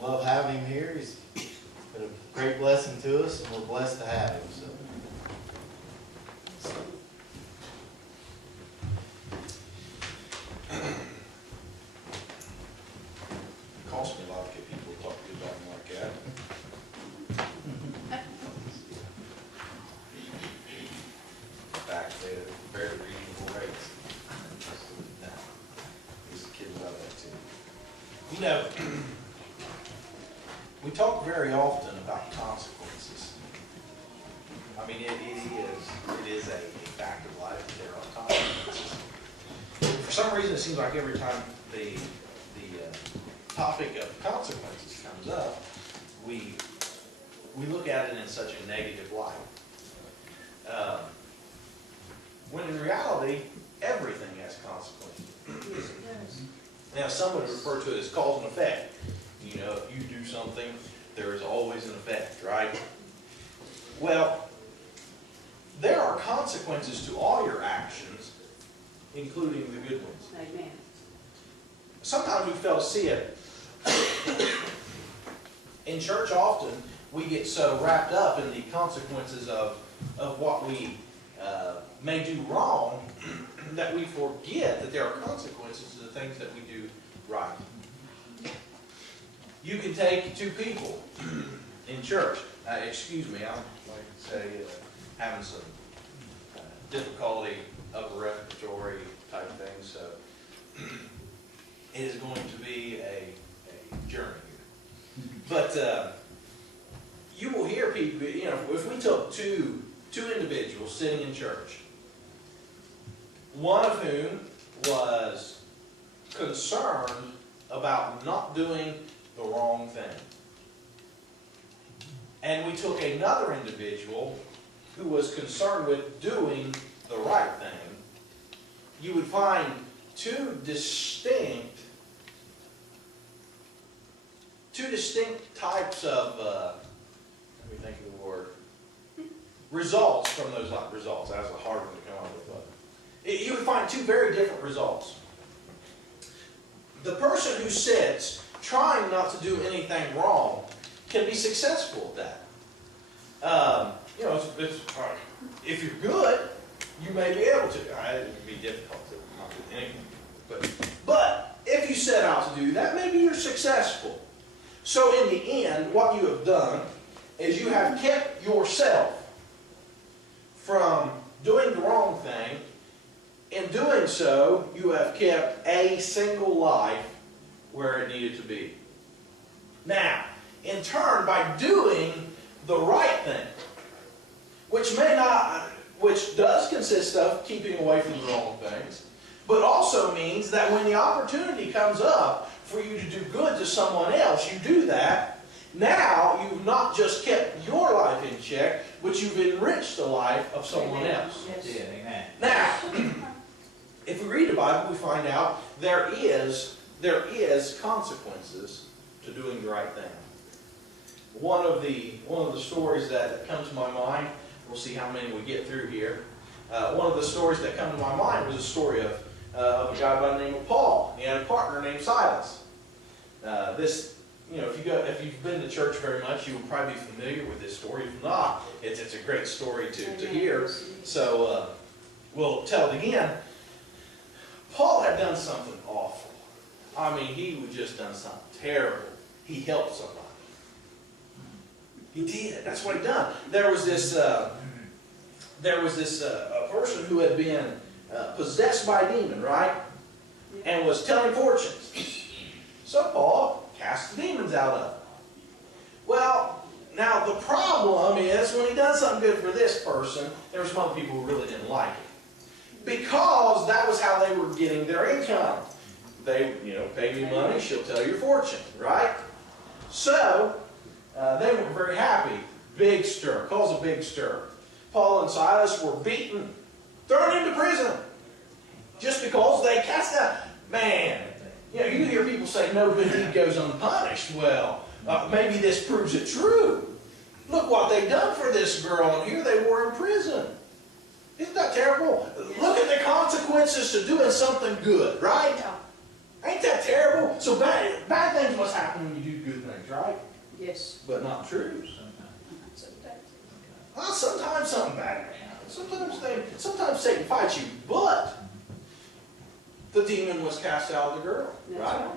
love having him here. He's been a great blessing to us, and we're blessed to have him. So. It costs me a lot to get people to talk to you about him like that. In fact, they're very reasonable rates. No, these kids love that too. You know, we talk very often about consequences. I mean, it is a fact of life that there are consequences. For some reason, it seems like every time the topic of consequences comes up, we look at it in such a negative light. When in reality, everything has consequences. Now, some would refer to it as cause and effect. You know, if you do something, there is always an effect, right? Well, there are consequences to all your actions, including the good ones. Amen. Sometimes we fail to see it. In church, often we get so wrapped up in the consequences of what we may do wrong that we forget that there are consequences to the things that we do right. You can take two people in church. Excuse me, I'm like say having some difficulty, upper respiratory type things, so it is going to be a journey here. But you will hear people, you know, if we took two individuals sitting in church, one of whom was concerned about not doing the wrong thing, and we took another individual who was concerned with doing the right thing, you would find two distinct types of, let me think of the word, results from those results. That was a hard one to come up with. But you would find two very different results. The person who sits trying not to do anything wrong can be successful at that. You know, if you're good, you may be able to. It would be difficult to not do anything. But if you set out to do that, maybe you're successful. So in the end, what you have done is you have kept yourself from doing the wrong thing. In doing so, you have kept a single life where it needed to be. Now, in turn, by doing the right thing, which does consist of keeping away from the wrong things, but also means that when the opportunity comes up for you to do good to someone else, you do that. Now, you've not just kept your life in check, but you've enriched the life of someone else. Yes. Yeah, amen. Now, if we read the Bible, we find out there is consequences to doing the right thing. One of the stories that come to my mind, we'll see how many we get through here. One of the stories that come to my mind was a story of a guy by the name of Paul. He had a partner named Silas. If you've been to church very much, you will probably be familiar with this story. If not, it's a great story to hear. So we'll tell it again. Paul had done something awful. I mean, he had just done something terrible. He helped somebody. He did. That's what he done. There was this a person who had been possessed by a demon, right? And was telling fortunes. So Paul cast the demons out of him. Well, now the problem is when he done something good for this person, there were some other people who really didn't like it. Because that was how they were getting their income. They, pay me money, she'll tell your fortune, right? So, they weren't very happy. Big stir, caused a big stir. Paul and Silas were beaten, thrown into prison, just because they cast out. Man, you hear people say no good deed goes unpunished. Well, maybe this proves it true. Look what they done for this girl, and here they were in prison. Isn't that terrible? Look at the consequences to doing something good, right? Ain't that terrible? So bad things must happen when you do good things, right? Yes. but not true. Well, sometimes something bad may happen. Sometimes Satan fights you, but the demon was cast out of the girl, That's right? right.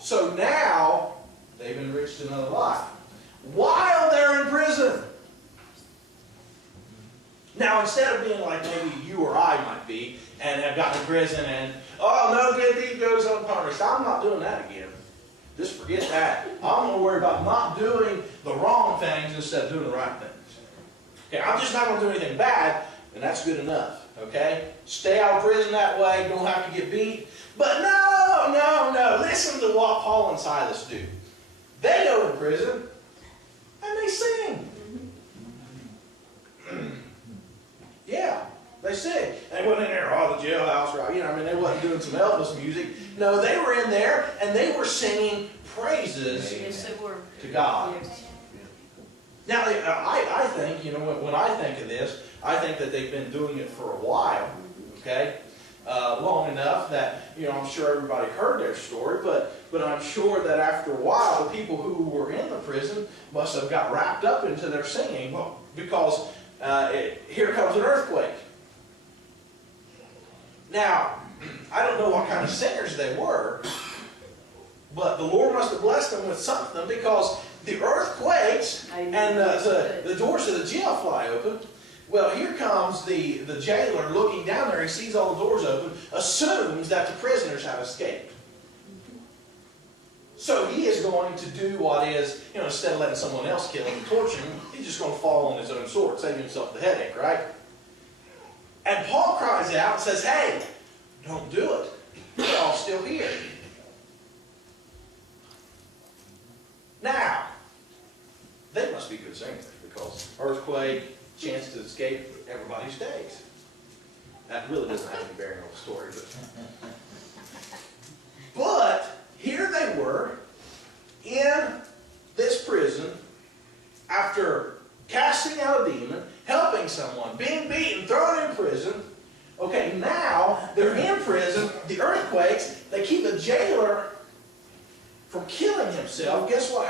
So now they've enriched another life while they're in prison. Now, instead of being like maybe you or I might be and have gotten to prison and, oh, no good deed goes unpunished. I'm not doing that again. Just forget that. I'm going to worry about not doing the wrong things instead of doing the right things. Okay, I'm just not going to do anything bad, and that's good enough. Okay? Stay out of prison that way. Don't have to get beat. But no. Listen to what Paul and Silas do. They go to prison, and they sing. Yeah, they sing. They went in there, oh, the jailhouse, right? They wasn't doing some Elvis music. No, they were in there, and they were singing praises Yes, they were. to God. Yes. Now, I think, when I think of this, I think that they've been doing it for a while, okay? Long enough that, I'm sure everybody heard their story, but I'm sure that after a while, the people who were in the prison must have got wrapped up into their singing, well, because here comes an earthquake. Now, I don't know what kind of singers they were, but the Lord must have blessed them with something, because the earthquakes and the doors of the jail fly open. Well, here comes the jailer looking down there. He sees all the doors open, assumes that the prisoners have escaped. So he is going to do what is, instead of letting someone else kill him and torture him, he's just going to fall on his own sword, save himself the headache, right? And Paul cries out and says, hey, don't do it. We're all still here. Now, they must be good singers, because earthquake, chance to escape, everybody stays. That really doesn't have any bearing on the story. But here they were in this prison after casting out a demon, helping someone, being beaten, thrown in prison. Okay, now they're in prison, the earthquakes, they keep the jailer from killing himself. Guess what